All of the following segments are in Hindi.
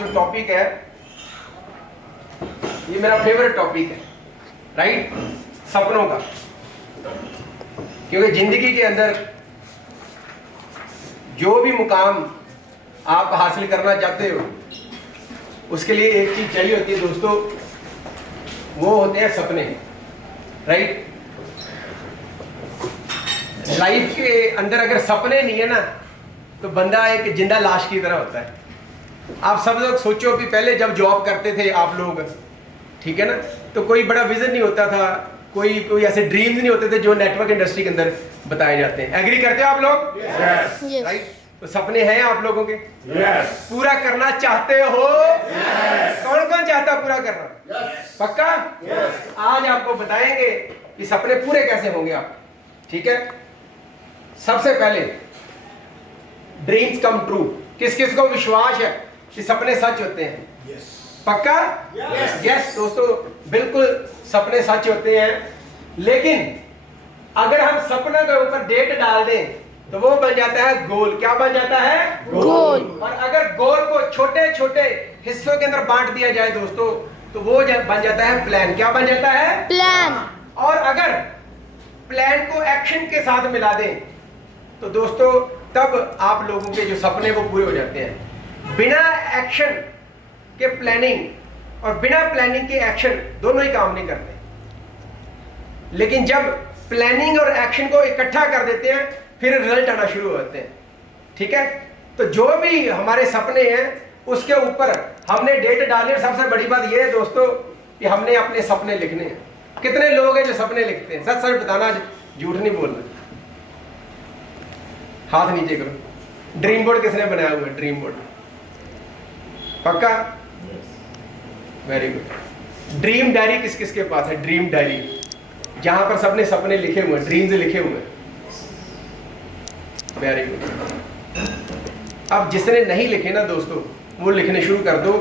जो टॉपिक है ये मेरा फेवरेट टॉपिक है, राइट, सपनों का। क्योंकि जिंदगी के अंदर जो भी मुकाम आप हासिल करना चाहते हो उसके लिए एक चीज चाहिए होती है दोस्तों, वो होते हैं सपने, राइट। लाइफ के अंदर अगर सपने नहीं है ना तो बंदा एक जिंदा लाश की तरह होता है। आप सब लोग सोचो कि पहले जब जॉब करते थे आप लोग, ठीक है ना, तो कोई बड़ा विजन नहीं होता था, कोई ऐसे ड्रीम्स नहीं होते थे जो नेटवर्क इंडस्ट्री के अंदर बताए जाते हैं। एग्री करते हो आप लोग? Yes. राइट। तो सपने हैं आप लोगों के? Yes. पूरा करना चाहते हो? Yes. कौन कौन चाहता है पूरा करना? Yes. पक्का? Yes. आज आपको बताएंगे कि सपने पूरे कैसे होंगे आप, ठीक है। सबसे पहले ड्रीम्स कम ट्रू। किस किस को विश्वास है कि सपने सच होते हैं? Yes. पक्का? Yes. यस दोस्तों, बिल्कुल सपने सच होते हैं। लेकिन अगर हम सपने के ऊपर डेट डाल दें तो वो बन जाता है गोल। क्या बन जाता है? गोल। और अगर गोल को छोटे छोटे हिस्सों के अंदर बांट दिया जाए दोस्तों तो वो बन जाता है प्लान। क्या बन जाता है? प्लान। और अगर प्लान को एक्शन के साथ मिला दें तो दोस्तों तब आप लोगों के जो सपने वो पूरे हो जाते हैं। बिना एक्शन के प्लानिंग और बिना प्लानिंग के एक्शन दोनों ही काम नहीं करते। लेकिन जब प्लानिंग और एक्शन को इकट्ठा कर देते हैं फिर रिजल्ट आना शुरू होते हैं, ठीक है। तो जो भी हमारे सपने हैं उसके ऊपर हमने डेट डाली। और सबसे बड़ी बात यह है दोस्तों कि हमने अपने सपने लिखने हैं। कितने लोग हैं जो सपने लिखते हैं? सच सच बताना, झूठ नहीं बोलना। हाथ नीचे करो। ड्रीम बोर्ड किसने बनाया हुआ है? ड्रीम बोर्ड पक्का? Very good. ड्रीम डायरी किस किस के पास है? ड्रीम डायरी, जहां पर सबने सपने लिखे हुए हैं, ड्रीम्स लिखे हुए हैं। Very good. अब जिसने नहीं लिखे ना दोस्तों वो लिखने शुरू कर दो।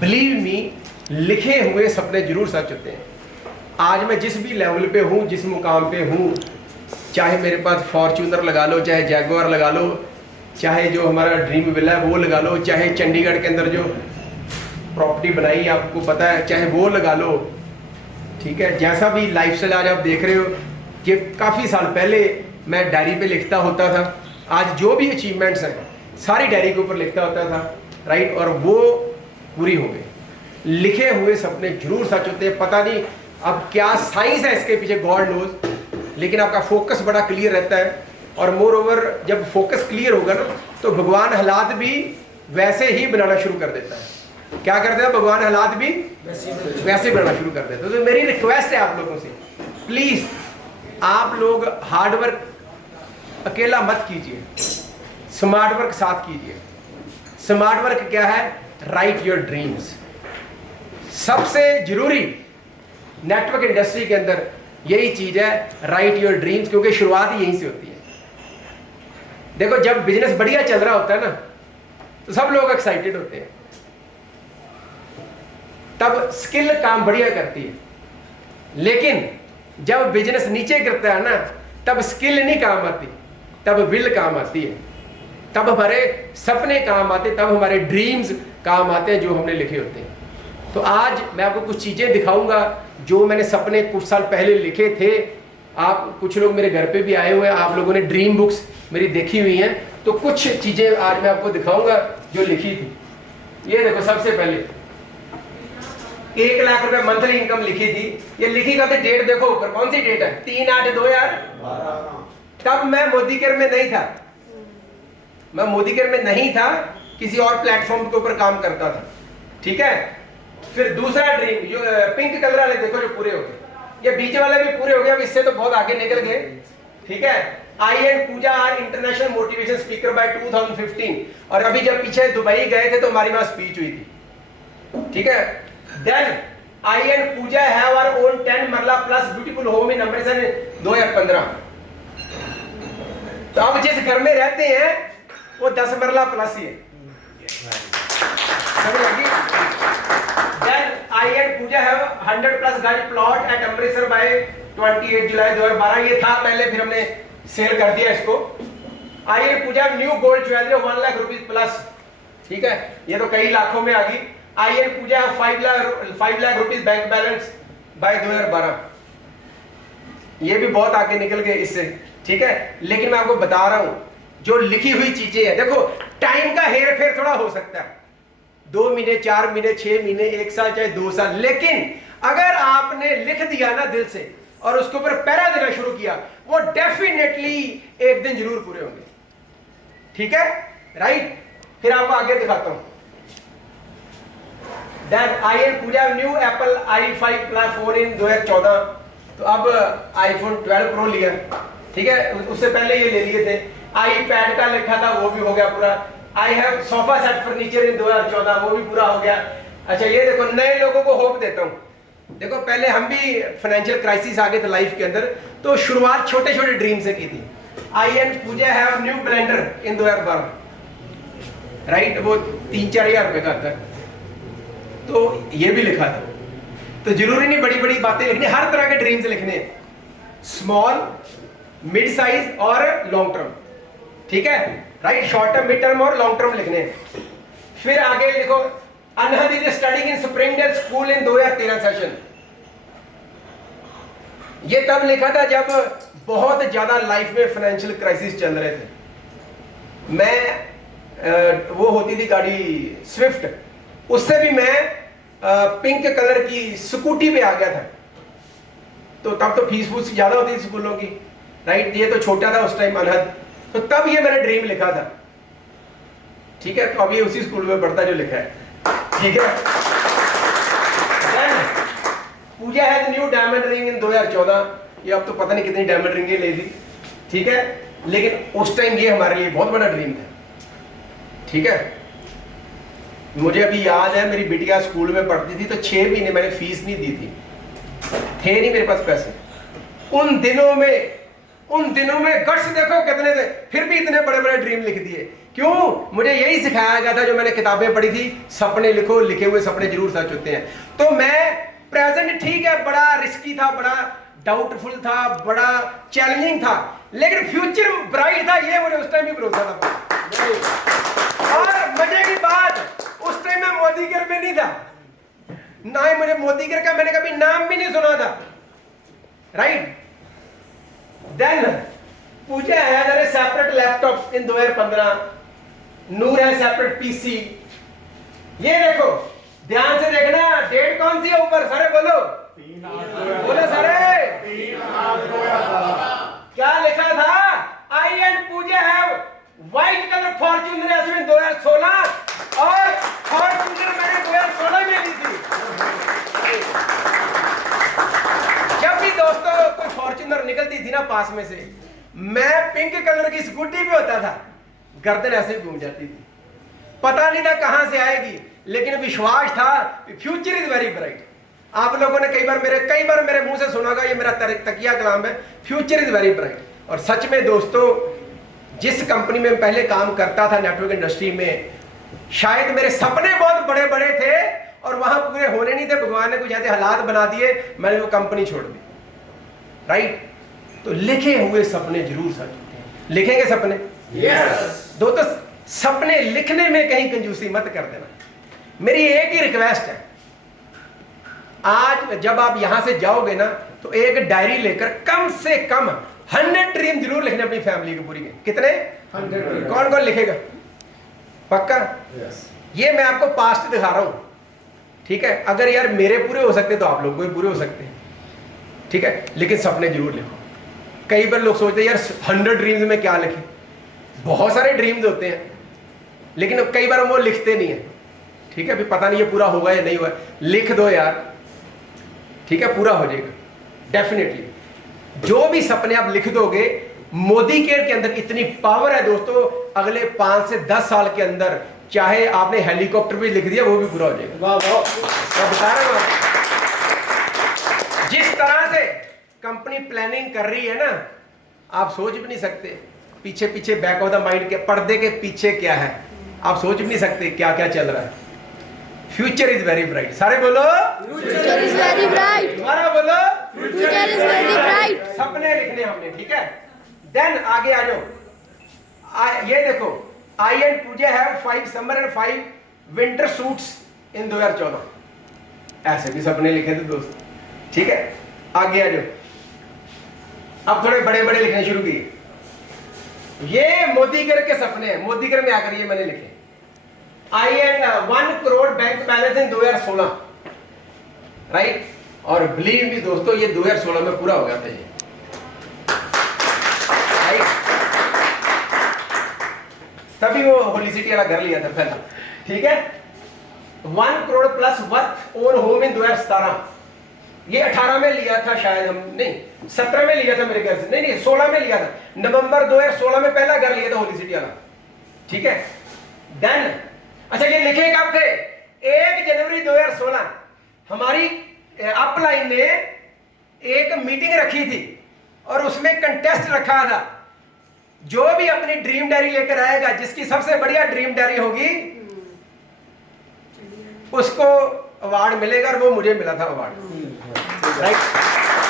बिलीव मी, लिखे हुए सपने जरूर सच होते हैं। आज मैं जिस भी लेवल पे हूँ, जिस मुकाम पे हूँ, चाहे मेरे पास फॉर्च्यूनर लगा लो, चाहे जैगुआर लगा लो, चाहे जो हमारा ड्रीम विला है वो लगा लो, चाहे चंडीगढ़ के अंदर जो प्रॉपर्टी बनाई आपको पता है, चाहे वो लगा लो, ठीक है। जैसा भी लाइफस्टाइल आज आप देख रहे हो, कि काफ़ी साल पहले मैं डायरी पे लिखता होता था। आज जो भी अचीवमेंट्स हैं सारी डायरी के ऊपर लिखता होता था, राइट, और वो पूरी हो गई। लिखे हुए सपने जरूर सच होते हैं। पता नहीं अब क्या साइंस है इसके पीछे, गॉड नोज, लेकिन आपका फोकस बड़ा क्लियर रहता है। और मोर ओवर जब फोकस क्लियर होगा ना तो भगवान हालात भी वैसे ही बनाना शुरू कर देता है। क्या करते हैं? भगवान हालात भी वैसे बनाना शुरू कर देते हैं। तो मेरी रिक्वेस्ट है आप लोगों से, प्लीज आप लोग हार्ड वर्क अकेला मत कीजिए, स्मार्ट वर्क साथ कीजिए। स्मार्ट वर्क क्या है? Right your dreams. सबसे जरूरी नेटवर्क इंडस्ट्री के अंदर यही चीज है, राइट योर ड्रीम्स, क्योंकि शुरुआत ही यहीं से होती है। देखो जब बिजनेस बढ़िया चल रहा होता है ना तो सब लोग एक्साइटेड होते हैं, तब स्किल काम बढ़िया करती है। लेकिन जब बिजनेस नीचे गिरता है ना तब स्किल नहीं काम आती, तब विल काम आती है, तब हमारे सपने काम आते, तब हमारे ड्रीम्स काम आते हैं जो हमने लिखे होते हैं। तो आज मैं आपको कुछ चीज़ें दिखाऊंगा जो मैंने सपने कुछ साल पहले लिखे थे। आप कुछ लोग मेरे घर पे भी आए हुए हैं, आप लोगों ने ड्रीम बुक्स मेरी देखी हुई हैं, तो कुछ चीज़ें आज मैं आपको दिखाऊंगा जो लिखी थी। ये देखो, सबसे पहले 1 लाख रुपए मंथली इनकम लिखी थी। ये लिखी का डेट देखो ऊपर, कौन सी डेट है? 3/8/2012। तब मैं मोदी केयर में नहीं था, मैं मोदी केयर में नहीं था, किसी और प्लेटफॉर्म के ऊपर काम करता था, ठीक है। फिर दूसरा ड्रीम जो पिंक कलर वाले देखो जो पूरे हो गए, ये बीच वाले भी पूरे हो गए, अब इससे तो बहुत आगे निकल गए, ठीक है। I and Pooja are international motivation speaker by 2015। और अभी जब पीछे दुबई गए थे तो हमारी वहां स्पीच हुई थी, ठीक है। Then I and Pooja have our own 10 marla plus beautiful home in Amritsar 2015। तो अब जिस घर में रहते हैं वो 10 मरला प्लस ही है। Then I and Pooja have 100+ गज प्लॉट एट अमृतसर बाय 28 जुलाई 2012। ये था पहले, फिर हमने सेल कर दिया इसको। I and Pooja new gold jewellery 1 lakh rupees plus ठीक है, ये तो कई लाखों में आ गई। IN Pooja 5 lakh rupees bank balance by 2012, ये भी बहुत आगे निकल गए इससे, ठीक है। लेकिन मैं आपको बता रहा हूं जो लिखी हुई चीजें हैं, देखो टाइम का हेर फेर थोड़ा हो सकता है, 2 महीने 4 महीने 6 महीने 1 साल चाहे 2 साल, लेकिन अगर आपने लिख दिया ना दिल से और उसके ऊपर पैरा देना शुरू किया, वो डेफिनेटली एक दिन जरूर पूरे होंगे, ठीक है, राइट। फिर आपको आगे दिखाता हूं। IN Pooja new Apple i5 plus phone in 2014, तो अब iPhone 12 Pro लिया, ठीक है, उससे पहले ये ले लिए थे। iPad का लिखा था वो भी हो गया पूरा। I have sofa set furniture इन 2014, वो भी पूरा हो गया। अच्छा ये देखो, नए लोगों को होप देता हूं। देखो पहले हम भी फाइनेंशियल क्राइसिस आ गए थे लाइफ के अंदर, तो शुरुआत छोटे छोटे ड्रीम से की थी। IN Pooja have new blender in 2012, right, वो 3-4 हज़ार रुपए का आता है, तो ये भी लिखा था। तो जरूरी नहीं बड़ी बड़ी बातें लिखनी, हर तरह के ड्रीम्स लिखने हैं, स्मॉल, मिड साइज और लॉन्ग टर्म, ठीक है, right, short term, mid term और लॉन्ग टर्म लिखने हैं। फिर आगे लिखो, Anhad is studying in Springdale school in 2013 session. ये तब लिखा था जब बहुत ज्यादा लाइफ में फाइनेंशियल क्राइसिस चल रहे थे। मैं वो होती थी गाड़ी स्विफ्ट, उससे भी मैं पिंक कलर की स्कूटी पे आ गया था, तो तब तो फीस फूस ज्यादा होती थी स्कूलों की, राइट, ये तो छोटा था उस टाइम अनहद, तो तब ये मैंने ड्रीम लिखा था, ठीक है। तो अभी उसी स्कूल में पढ़ता जो लिखा है, ठीक है। पूजा है न्यू डायमंड रिंग इन 2014, ये अब तो पता नहीं कितनी डायमंड रिंगें ले ली, ठीक है, लेकिन उस टाइम ये हमारे लिए बहुत बड़ा ड्रीम था, ठीक है। मुझे अभी याद है, मेरी बिटिया स्कूल में पढ़ती थी, तो 6 महीने मैंने फीस नहीं दी थी, थे नहीं मेरे पास पैसे। उन दिनों में गट्स देखो कितने थे, फिर भी इतने बड़े बड़े ड्रीम लिख दिए। क्यों? मुझे यही सिखाया गया था जो मैंने किताबें पढ़ी थी, सपने लिखो, लिखे हुए सपने जरूर सच होते हैं। तो मैं प्रेजेंट, ठीक है, बड़ा रिस्की था, बड़ा डाउटफुल था, बड़ा चैलेंजिंग था, लेकिन फ्यूचर ब्राइट था, ये मुझे उस टाइम भी भरोसा था। और मजे की बात, उस टाइम मैं मोदीगिर में नहीं था, ना ही मुझे मोदीगिर का मैंने कभी नाम भी नहीं सुना था, राइट। देन पूजा है सेपरेट लैपटॉप इन 2015, नूर है सेपरेट पीसी। ये देखो, ध्यान से देखना, डेट कौन सी है ऊपर, सारे बोलो, बोलो सारे, क्या लिखा था? IN पूजा है व्हाइट कलर फॉर्च्यूनर इन 2016, और फॉर्च्यूनर मैंने 2016 में ली थी। जब भी दोस्तों कोई फॉर्च्यूनर निकलती थी ना पास में से, मैं पिंक कलर की स्कूटी पे होता था, गर्दन ऐसे घूम जाती थी, पता नहीं था कहां से आएगी, लेकिन विश्वास था, फ्यूचर इज वेरी ब्राइट। आप लोगों ने कई बार मेरे मुंह से सुना होगा, ये मेरा तकिया कलाम है, फ्यूचर इज वेरी ब्राइट। और सच में दोस्तों, जिस कंपनी में पहले काम करता था नेटवर्क इंडस्ट्री में, शायद मेरे सपने बहुत बड़े बड़े थे और वहां पूरे होने नहीं थे, भगवान ने कुछ ऐसे हालात बना दिए, मैंने वो कंपनी छोड़ दी, राइट। तो लिखे हुए सपने जरूर सच होते हैं, लिखेंगे सपने, यस। दोस्तों सपने लिखने में कहीं कंजूसी मत कर देना, मेरी एक ही रिक्वेस्ट है, आज जब आप यहां से जाओगे ना, तो एक डायरी लेकर कम से कम 100 ड्रीम जरूर लिखने अपनी फैमिली को पूरी के। कितने? 100। कौन कौन लिखेगा? पक्का? यस। ये मैं आपको पास्ट दिखा रहा हूं, ठीक है। अगर यार मेरे पूरे हो सकते तो आप लोग भी पूरे हो सकते हैं, ठीक है, लेकिन सपने जरूर लिखो। कई बार लोग सोचते हैं यार 100 ड्रीम्स में क्या लिखे, बहुत सारे ड्रीम्स होते हैं, लेकिन कई बार वो लिखते नहीं है, ठीक है, अभी पता नहीं ये पूरा होगा या नहीं होगा, लिख दो यार, ठीक है, पूरा हो जाएगा डेफिनेटली। जो भी सपने आप लिख दोगे, मोदी केयर के अंदर इतनी पावर है दोस्तों, अगले 5 से 10 साल के अंदर चाहे आपने हेलीकॉप्टर भी लिख दिया वो भी पूरा हो जाएगा। वाह वाह, मैं बता रहा हूं, जिस तरह से कंपनी प्लानिंग कर रही है ना, आप सोच भी नहीं सकते पीछे पीछे बैक ऑफ द माइंड के पर्दे के पीछे क्या है, आप सोच भी नहीं सकते क्या क्या चल रहा है। फ्यूचर इज वेरी ब्राइट, सारे बोलो फ्यूचर इज वेरी ब्राइट, तुम्हारा बोलो फ्यूचर इज वेरी ब्राइट। सपने लिखने हमने, ठीक है। देन आगे आ जाओ, ये देखो, I and Pooja have 5 summer and 5 winter suits in 2014। ऐसे भी सपने लिखे थे दोस्त, ठीक है। आगे आ जाओ, अब थोड़े बड़े बड़े लिखने शुरू किए। ये मोदीगर के सपने हैं, मोदीगर में आकर ये मैंने लिखे। I and 1 crore bank balance in 2016, right. और बिलीव मी दोस्तों, ये 2016 में पूरा हो गया था ये, राइट। तभी वो होली सिटी वाला घर लिया था पहला, ठीक है। 1 crore plus worth own home in 2017, ये 18 में लिया था शायद, हम नहीं 17 में लिया था मेरे घर से, नहीं 16 में लिया था, नवंबर 2016 में पहला घर लिया था होली सिटी वाला, ठीक है। डन। अच्छा, ये लिखे कब थे? 1 जनवरी 2016 हमारी अपलाइन ने एक मीटिंग रखी थी और उसमें कंटेस्ट रखा था, जो भी अपनी ड्रीम डायरी लेकर आएगा, जिसकी सबसे बढ़िया ड्रीम डायरी होगी उसको अवार्ड मिलेगा, और वो मुझे मिला था अवार्ड, राइट।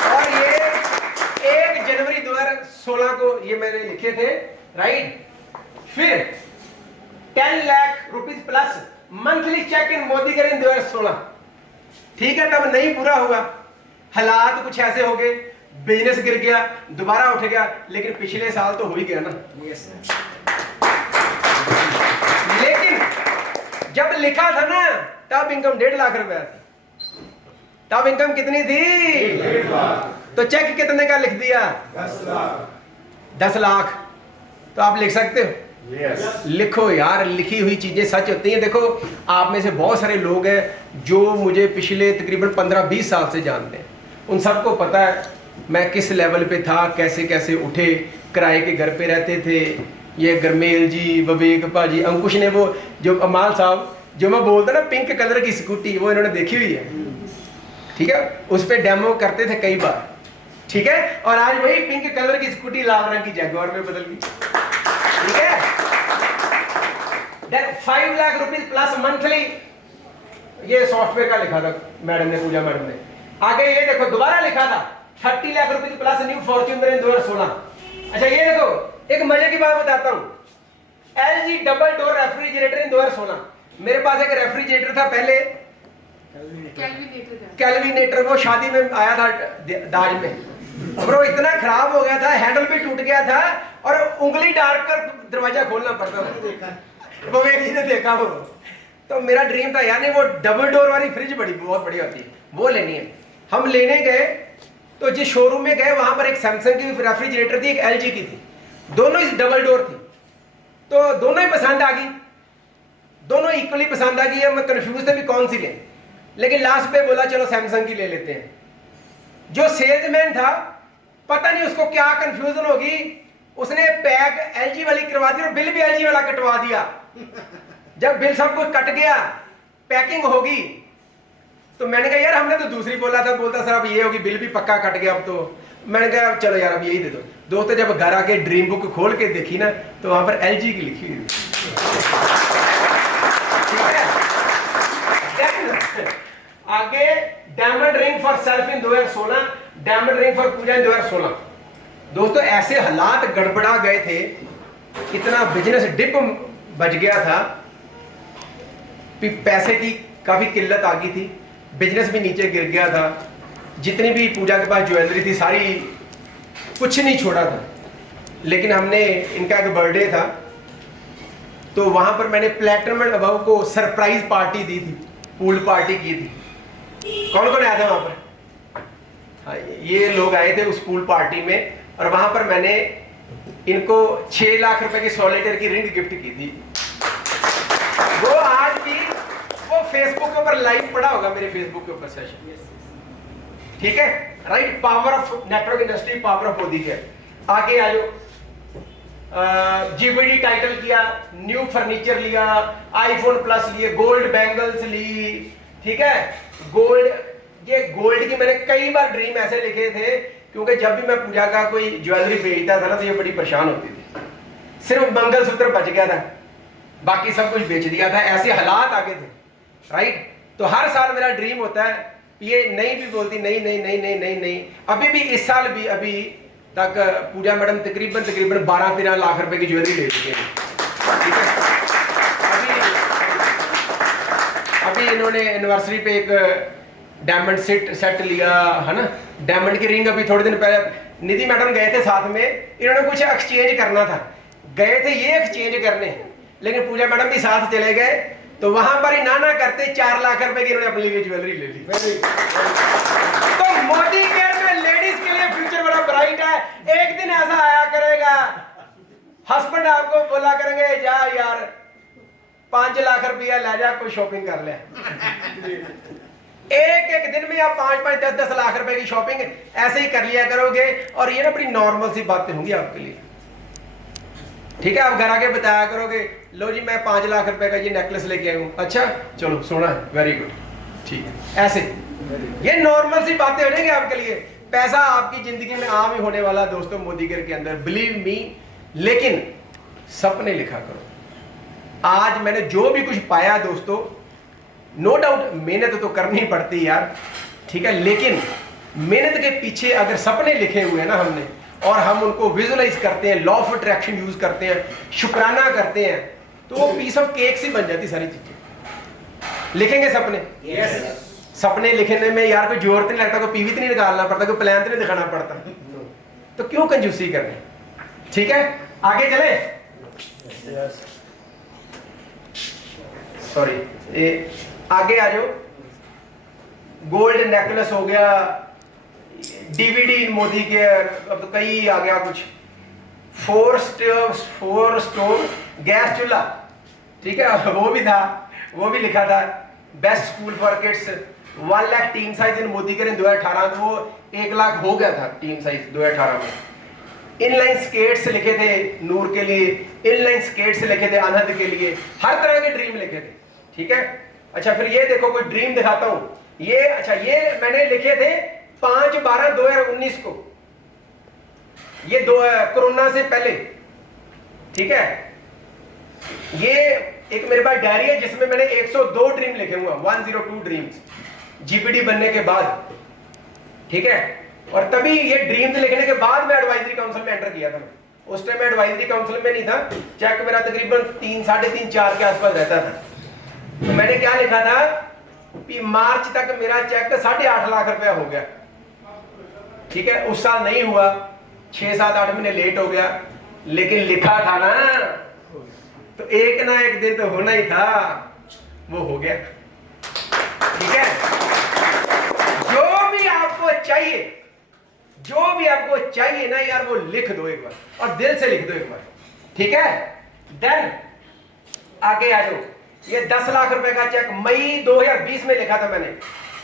और ये 1 जनवरी 2016 को ये मैंने लिखे थे, राइट। फिर 10 lakh rupees plus monthly check in मोदीगर इन 2016, ठीक है। तब नहीं पूरा हुआ, हालात कुछ ऐसे हो गए, बिजनेस गिर गया, दोबारा उठ गया, लेकिन पिछले साल तो हो ही गया ना। लेकिन जब लिखा था ना, तब इनकम 1.5 लाख रुपया थी। तब इनकम कितनी थी? 1.5 लाख। तो चेक कितने का लिख दिया? 10 लाख। 10 लाख। तो आप लिख सकते हो? Yes. लिखो यार, लिखी हुई चीजें सच होती हैं। देखो, आप में से बहुत सारे लोग हैं जो मुझे पिछले तकरीबन 15-20 साल से जानते हैं। उन सबको पता है मैं किस लेवल पे था, कैसे कैसे उठे, किराए के घर पे रहते थे। ये गरमेल जी, विवेक भाजी, अंकुश ने वो जो अमाल साहब जो मैं बोलता ना पिंक कलर की स्कूटी, वो इन्होंने देखी हुई है, ठीक है। उस पर डेमो करते थे कई बार, ठीक है। और आज वही पिंक कलर की स्कूटी लाल रंग की जगुआर में बदल गई, ठीक है। 5 लाख रुपीज प्लस मंथली, ये सॉफ्टवेयर का लिखा था मैडम ने, पूजा मैडम ने। आगे ये देखो दोबारा लिखा था 30 lakh rupees plus new Fortuner in 2016। अच्छा, ये देखो एक मजे की बात बताता हूँ, LG डबल डोर रेफ्रिजरेटर इन 2016। मेरे पास एक रेफ्रिजरेटर था पहले, कैलविनेटर, वो शादी में आया था दाज में, ब्रो इतना खराब हो गया था, हैंडल भी टूट गया था और उंगली डालकर दरवाजा खोलना पड़ता था। वो एक जी ने देखा वो, तो मेरा ड्रीम था यार, नहीं वो डबल डोर वाली फ्रिज बहुत बढ़िया होती है, वो लेनी है। हम लेने गए तो जिस शोरूम में गए वहां पर एक सैमसंग की रेफ्रिजरेटर थी, एक LG की थी, दोनों इस डबल डोर थी। तो दोनों ही पसंद आ गई, दोनों इक्वली पसंद आ गई है। मैं कंफ्यूज थे भी कौन सी लें, लेकिन लास्ट पे बोला चलो सैमसंग की ले लेते हैं। जो सेल्समैन था पता नहीं उसको क्या कंफ्यूजन होगी, उसने पैक LG वाली करवा दी और बिल भी LG वाला कटवा दिया। जब बिल सब कुछ कट गया, पैकिंग होगी, तो मैंने कहा यार हमने तो दूसरी बोला था, बोलता सर अब ये होगी, बिल भी पक्का कट गया। अब तो मैंने कहा चलो यार अब यही दे दो। दोस्तों जब घर आके ड्रीम बुक खोल के देखी ना, तो वहां पर LG की लिखी हुई थी, ठीक है। आगे diamond ring for self in 2016, diamond ring for Pooja in 2016। दोस्तों ऐसे हालात गड़बड़ा गए थे, इतना बिजनेस डिप बच गया था, पैसे की काफी किल्लत आ गई थी, बिजनेस भी नीचे गिर गया था। जितनी भी पूजा के पास ज्वेलरी थी सारी, कुछ नहीं छोड़ा था। लेकिन हमने, इनका एक बर्थडे था, तो वहां पर मैंने प्लेटिनम एंड अबव को सरप्राइज पार्टी दी थी, पूल पार्टी की थी। कौन कौन आया था वहां पर? हाँ, ये लोग आए थे उस पूल पार्टी में, और वहां पर मैंने इनको 6 लाख रुपए की सॉलिटेयर की रिंग गिफ्ट की थी। वो आज भी वो फेसबुक के ऊपर लाइव पड़ा होगा, मेरे फेसबुक के ऊपर सेशन, ठीक है, right. Power of network industry, power of Modi के। आगे आ जाओ, GBD टाइटल किया, न्यू फर्नीचर लिया, आईफोन प्लस लिए, गोल्ड बैंगल्स ली, ठीक है। गोल्ड, ये गोल्ड की मैंने कई बार ड्रीम ऐसे लिखे थे, क्योंकि जब भी मैं पूजा का कोई ज्वेलरी बेचता था ना, तो ये बड़ी परेशान होती थी। सिर्फ मंगलसूत्र बच गया था, बाकी सब कुछ बेच दिया था, ऐसे हालात आगे थे, राइट। तो हर साल मेरा ड्रीम होता है, ये नहीं भी बोलती नहीं नहीं नहीं नहीं नहीं नहीं, अभी भी इस साल भी अभी तक पूजा मैडम तकरीबन 12-13 लाख रुपए की ज्वेलरी ले चुके हैं, ठीक है। इन्होंने एनिवर्सरी पे एक डायमंड सेट लिया है ना, डायमंड की रिंग अभी थोड़े दिन पहले निधि मैडम गए थे साथ में, इन्होंने कुछ एक्सचेंज करना था, गए थे ये एक्सचेंज करने, लेकिन पूजा मैडम भी साथ चले गए, तो वहां पर ही ना करते 4 लाख रुपए की इन्होंने अपने लिए ज्वेलरी ले ली। तो मोदी केयर में लेडीज के लिए फ्यूचर बड़ा ब्राइट है। एक दिन ऐसा आया करेगा, हस्बैंड आपको बोला करेंगे जा यार 5 लाख रुपया ले जा, कोई शॉपिंग कर ले। एक दिन में आप 5-5, 10-10 लाख रुपए की शॉपिंग ऐसे ही कर लिया करोगे, और ये ना बड़ी नॉर्मल सी बातें होंगी आपके लिए। ठीक है, आप घर आके बताया करोगे, लो जी मैं 5 लाख रुपए का ये नेकलेस लेके आया हूं, अच्छा चलो सोना है, वेरी गुड, ठीक है। ऐसे ये नॉर्मल सी बातें हो जाएंगी आपके लिए। पैसा आपकी जिंदगी में आम ही होने वाला दोस्तों मोदी केयर के अंदर, बिलीव मी। लेकिन सपने लिखा करो। आज मैंने जो भी कुछ पाया दोस्तों, नो डाउट मेहनत तो करनी पड़ती यार, ठीक है, लेकिन मेहनत के पीछे अगर सपने लिखे हुए हैं ना हमने, और हम उनको विजुअलाइज करते हैं, लॉ ऑफ अट्रैक्शन यूज करते हैं, शुक्राना करते हैं, तो वो पीस ऑफ केक सी बन जाती सारी चीजें। लिखेंगे सपने? Yes. सपने लिखने में यार कोई जोर तो नहीं लगता, कोई पीवी तो नहीं निकालना पड़ता, कोई प्लान तो नहीं दिखाना पड़ता, तो क्यों कंजूसी करनी। ठीक है, आगे चले। सॉरी, आगे आ जाओ। गोल्ड नेकलेस हो गया, डीवीडी मोदी के, अब तो कई आ गया कुछ, 4 स्टोव गैस चूल्हा, ठीक है, वो भी था, वो भी लिखा था। Best school for kids, 1 lakh team size in Modi के 2018, तो वो 1 लाख हो गया था टीम साइज 2018 में। इनलाइन स्केट्स लिखे थे नूर के लिए, इनलाइन स्केट्स लिखे थे अनहद के लिए, हर तरह के ड्रीम लिखे थे। ठीक है, अच्छा फिर ये देखो कोई ड्रीम दिखाता हूं, ये अच्छा ये मैंने लिखे थे 5/12/2019 को, ये कोरोना से पहले। ठीक है, ये एक मेरे पास डायरी है जिसमें मैंने 102 ड्रीम लिखे हुए, 102 ड्रीम्स जीपीडी बनने के बाद। ठीक है, और तभी ये ड्रीम्स लिखने के बाद मैं एडवाइजरी काउंसिल में एंटर किया था। उस टाइम मैं एडवाइजरी काउंसिल में नहीं था, चेक मेरा तकरीबन 3, 3.5, 4 के आसपास रहता था। तो मैंने क्या लिखा था कि मार्च तक मेरा चेक 8.5 लाख रुपया हो गया। ठीक है, उस साल नहीं हुआ, 6, 7, 8 महीने लेट हो गया, लेकिन लिखा था ना, तो एक ना एक दिन तो होना ही था, वो हो गया। ठीक है, जो भी आपको चाहिए, जो भी आपको चाहिए ना यार, वो लिख दो एक बार, और दिल से लिख दो एक बार। ठीक है, देन आगे आ जाओ। ये 10 लाख रुपए का चेक मई 2020 में लिखा था मैंने।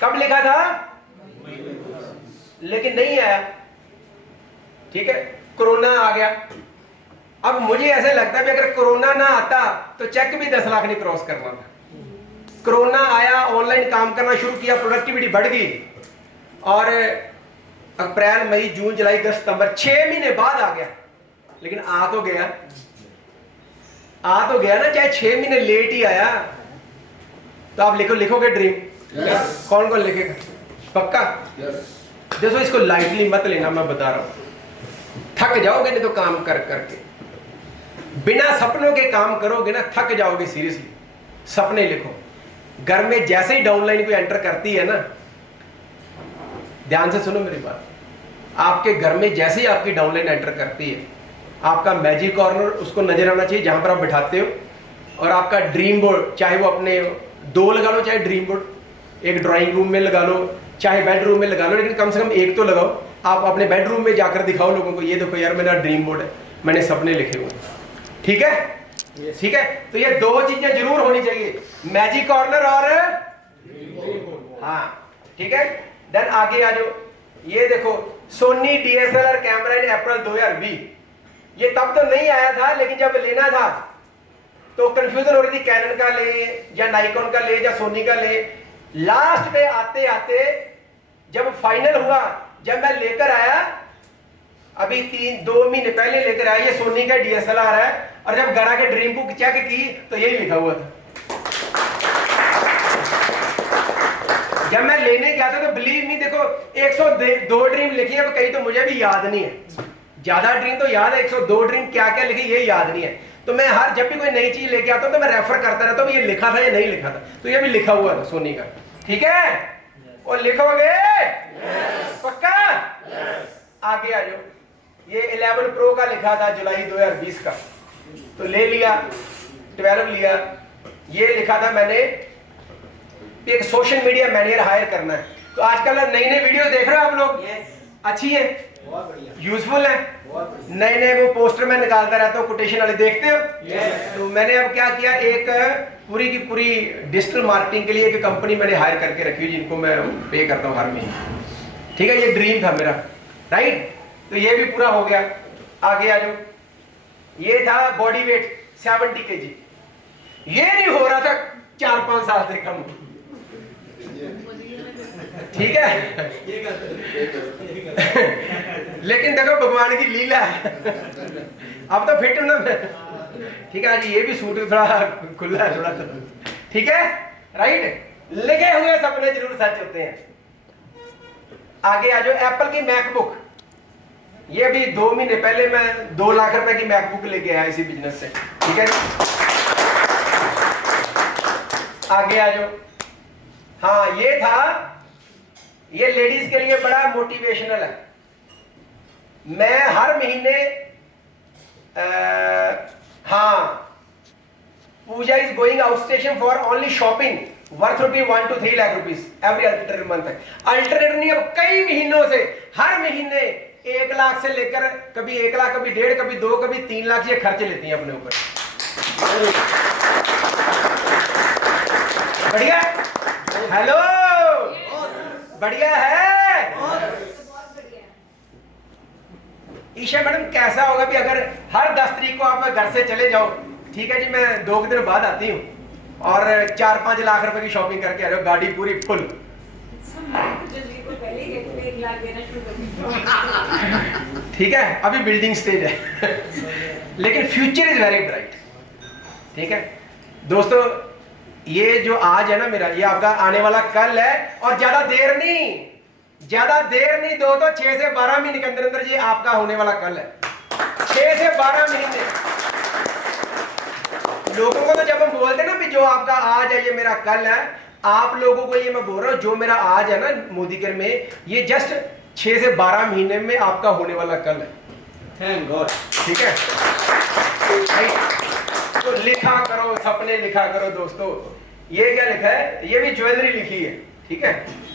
कब लिखा था? लेकिन नहीं आया। ठीक है, कोरोना आ गया। अब मुझे ऐसे लगता है कि अगर कोरोना ना आता तो चेक भी 10 लाख नहीं क्रॉस करना था। कोरोना आया, ऑनलाइन काम करना शुरू किया, प्रोडक्टिविटी बढ़ गई, और अप्रैल, मई, जून, जुलाई, अगस्त, सितंबर 6 महीने बाद आ गया। लेकिन आ तो गया ना, चाहे 6 महीने लेट ही आया। तो आप लिखोगे ड्रीम? Yes. कौन कौन लिखेगा? पक्का? Yes. देखो, इसको लाइटली मत लेना, मैं बता रहा हूं, थक जाओगे नहीं तो काम कर करके। बिना सपनों के काम करोगे ना, थक जाओगे सीरियसली। सपने लिखो। घर में जैसे ही डाउनलाइन कोई एंटर करती है ना, ध्यान से सुनो मेरी बात, आपके घर में जैसे ही आपकी डाउनलाइन एंटर करती है, आपका मैजिक कॉर्नर उसको नजर आना चाहिए जहां पर आप बिठाते हो, और आपका ड्रीम बोर्ड, चाहे वो अपने 2 लगा लो, चाहे ड्रीम बोर्ड एक ड्राइंग रूम में लगा लो, चाहे बेडरूम में लगा लो, लेकिन कम से कम एक तो लगाओ। आप अपने बेडरूम में जाकर दिखाओ लोगों को, ये देखो यार मेरा ड्रीम बोर्ड है, मैंने सपने लिखे हुए। ठीक है, ठीक है, तो ये 2 चीजें जरूर होनी चाहिए, मैजिक कॉर्नर और हाँ। ठीक है, देन आगे आ जाओ। ये देखो सोनी DSLR कैमरा इन अप्रैल 2020, ये तब तो नहीं आया था, लेकिन जब लेना था तो कंफ्यूजन हो रही थी, कैनन का ले या नाइकॉन का ले या सोनी का ले। लास्ट में आते आते जब फाइनल हुआ, जब मैं लेकर आया, अभी 2 महीने पहले लेकर आया, ये सोनी का DSLR है, और जब घर आके ड्रीम बुक चेक की तो यही लिखा हुआ था। जब मैं लेने गया था तो बिलीव मी, देखो 102 ड्रीम लिखी है, कहीं तो मुझे भी याद नहीं है, ज्यादा ड्रीम तो याद है, 102 ड्रीम क्या क्या लिखी ये याद नहीं है। तो मैं हर जब भी कोई नई चीज लेके आता हूँ तो मैं रेफर करता रहता हूँ ये लिखा था या नहीं लिखा था, तो ये भी लिखा हुआ था सोनी का, ठीक है, और लिखोगे पक्का। आगे आ जाओ, ये 11 प्रो का लिखा था जुलाई 2020 का, तो ले लिया, 12 लिया। ये लिखा था मैंने एक सोशल मीडिया मैनेजर हायर करना है, तो आजकल नई नई वीडियो देख रहे हो आप लोग, अच्छी है, यूजफुल है, नए नए वो पोस्टर में निकालता रहता हूँ, कोटेशन वाले देखते हो। तो मैंने अब क्या किया, एक पूरी की पूरी डिजिटल मार्केटिंग के लिए एक कंपनी मैंने हायर करके रखी हुई जिनको मैं पे करता हूँ हर महीने, ठीक है। ये ड्रीम था मेरा, राइट, तो ये भी पूरा हो गया। आगे आ जाओ, ये था बॉडी वेट 70 kg, ये नहीं हो रहा था 4-5 साल से कम, ठीक है। लेकिन देखो भगवान की लीला है, अब तो फिट हूं ना मैं, ठीक है जी। ये भी सूट थोड़ा खुला है थोड़ा, ठीक है, राइट। लिखे हुए सपने जरूर सच होते हैं। आगे आ जाओ, एप्पल की मैकबुक, ये भी 2 महीने पहले मैं 2 लाख रुपए की मैकबुक लेके आया इसी बिजनेस से, ठीक है। आगे आ जाओ, हाँ ये था, ये लेडीज के लिए बड़ा मोटिवेशनल है। मैं हर महीने हाँ, Pooja is going out station for only shopping worth rupee 1 to 3 lakh rupees every alternate month है। अल्टरनेट नहीं, अब कई महीनों से हर महीने 1 लाख से लेकर कभी 1 लाख, कभी 1.5, कभी 2, कभी 3 लाख ये खर्चे लेती हैं अपने ऊपर। बढ़िया, हेलो, बढ़िया है। ईशा मैडम कैसा होगा भी अगर हर 10 तारीख को आप घर से चले जाओ, ठीक है जी, मैं 2 दिन बाद आती हूँ और 4-5 लाख रुपए की शॉपिंग करके आ रहे हो, गाड़ी पूरी फुल। ठीक है, अभी बिल्डिंग स्टेज है लेकिन फ्यूचर इज वेरी ब्राइट, ठीक है दोस्तों। ये जो आज है ना मेरा, ये आपका आने वाला कल है, और ज्यादा देर नहीं, 2 तो 6 से 12 महीने के अंदर अंदर ये आपका होने वाला कल है। 6 से 12 महीने। लोगों को तो जब हम बोलते हैं ना भी जो आपका आज है ये मेरा कल है, आप लोगों को ये मैं बोल रहा हूं जो मेरा आज है ना मोदीकर में, ये जस्ट 6 से 12 महीने में आपका होने वाला कल है। थैंक गॉड, ठीक है। तो लिखा करो, सपने लिखा करो दोस्तों। ये क्या लिखा है, ये भी ज्वेलरी लिखी है, ठीक है।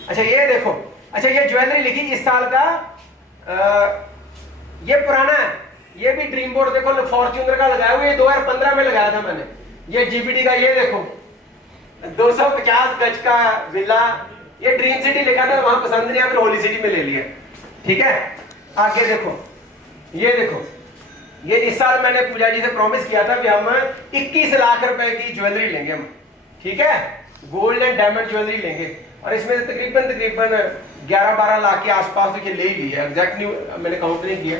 अच्छा ये देखो, अच्छा ये ज्वेलरी लिखी इस साल का, ये पुराना है, ये भी ड्रीम बोर्ड देखो फॉर्च्यूनर का लगाया हुआ, ये 2015 में लगाया था मैंने। ये जीपीडी का, ये देखो 250 गज का विला, ये ड्रीम सिटी लिखा था, वहां पसंद नहीं आया फिर होली सिटी में ले लिया, ठीक है। आगे देखो, ये देखो, ये इस साल मैंने पूजा जी से प्रॉमिस किया था कि हम 21 लाख रुपए की ज्वेलरी लेंगे हम, ठीक है, गोल्ड एंड डायमंड ज्वेलरी लेंगे, और इसमें तकरीबन 11-12 लाख के आसपास तो ये ले ही लिया, एग्जैक्टली मैंने काउंट नहीं किया,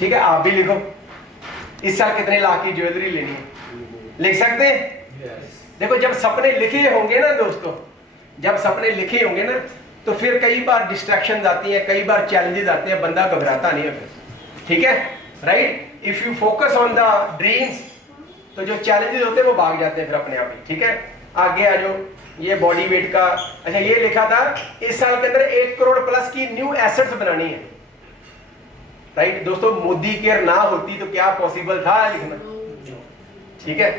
ठीक है। आप भी लिखो इस साल कितने लाख की ज्वेलरी लेनी है, लिख सकते हैं। देखो जब सपने लिखे होंगे ना दोस्तों, जब सपने लिखे होंगे ना, तो फिर कई बार डिस्ट्रैक्शन आती हैं, कई बार चैलेंजेस आते हैं, बंदा घबराता नहीं है फिर, ठीक है, right. If you focus on the dreams, तो जो चैलेंजेस होते हैं वो भाग जाते हैं फिर अपने आप ही, ठीक है। आगे आ जाओ, ये बॉडी वेट का, अच्छा ये लिखा था इस साल के अंदर 1 करोड़ प्लस की न्यू एसेट्स बनानी है, राइट दोस्तों। मोदी केयर ना होती तो क्या पॉसिबल था लिखना, ठीक है।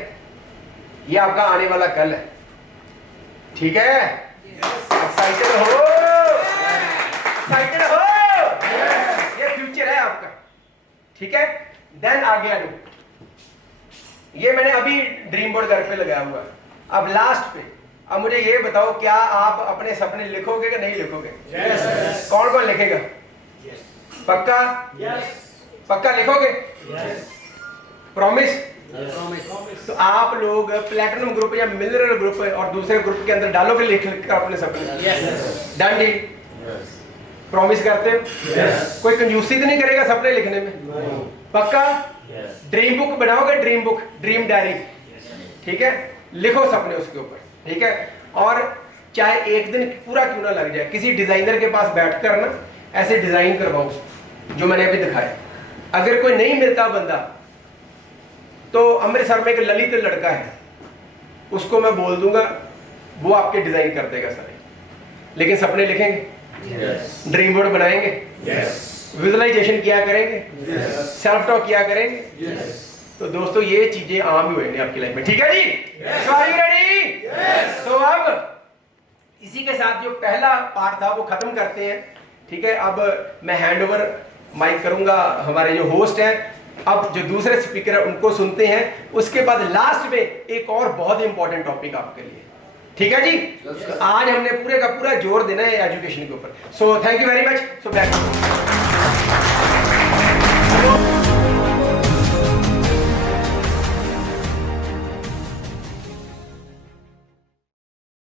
ये आपका आने वाला कल है, ठीक है। एक्साइटेड हो, एक्साइटेड हो, ये फ्यूचर है आपका, ठीक है। देन आगे आ जाओ, ये मैंने अभी ड्रीम बोर्ड घर पे लगाया हुआ है। अब लास्ट पे, अब मुझे ये बताओ क्या आप अपने सपने लिखोगे कि नहीं लिखोगे? yes. कौन कौन लिखेगा? yes. पक्का? yes. पक्का लिखोगे? प्रॉमिस? yes. तो आप लोग प्लैटिनम ग्रुप या मिलियनर ग्रुप और दूसरे ग्रुप के अंदर डालोगे लिख कर अपने सपने? Done deal? प्रॉमिस करते हो? yes. कोई कंजूसी तो नहीं करेगा सपने लिखने में? no. पक्का? yes. ड्रीम बुक बनाओगे, ड्रीम बुक, ड्रीम डायरी, ठीक है, लिखो सपने उसके ऊपर, ठीक है। और चाहे एक दिन पूरा क्यों ना लग जाए, किसी डिजाइनर के पास बैठकर ना ऐसे डिजाइन करवाओ जो मैंने अभी दिखाया। अगर कोई नहीं मिलता बंदा तो अमृतसर में एक ललित लड़का है, उसको मैं बोल दूंगा, वो आपके डिजाइन कर देगा सारे। लेकिन सपने लिखेंगे, ड्रीम बोर्ड बनाएंगे, विजुअलाइजेशन किया करेंगे, सेल्फ टॉक किया करेंगे। तो दोस्तों ये चीजें आम ही होंगी आपकी लाइफ में, ठीक है जी? So are you ready? तो अब इसी के साथ जो पहला पार्ट था वो खत्म करते हैं, ठीक है? अब मैं हैंड ओवर माइक करूंगा हमारे जो होस्ट हैं। अब जो दूसरे स्पीकर है उनको सुनते हैं, उसके बाद लास्ट में एक और बहुत इंपॉर्टेंट टॉपिक आपके लिए, ठीक है जी? तो आज हमने पूरे का पूरा जोर देना है एजुकेशन के ऊपर। So thank you very much. So back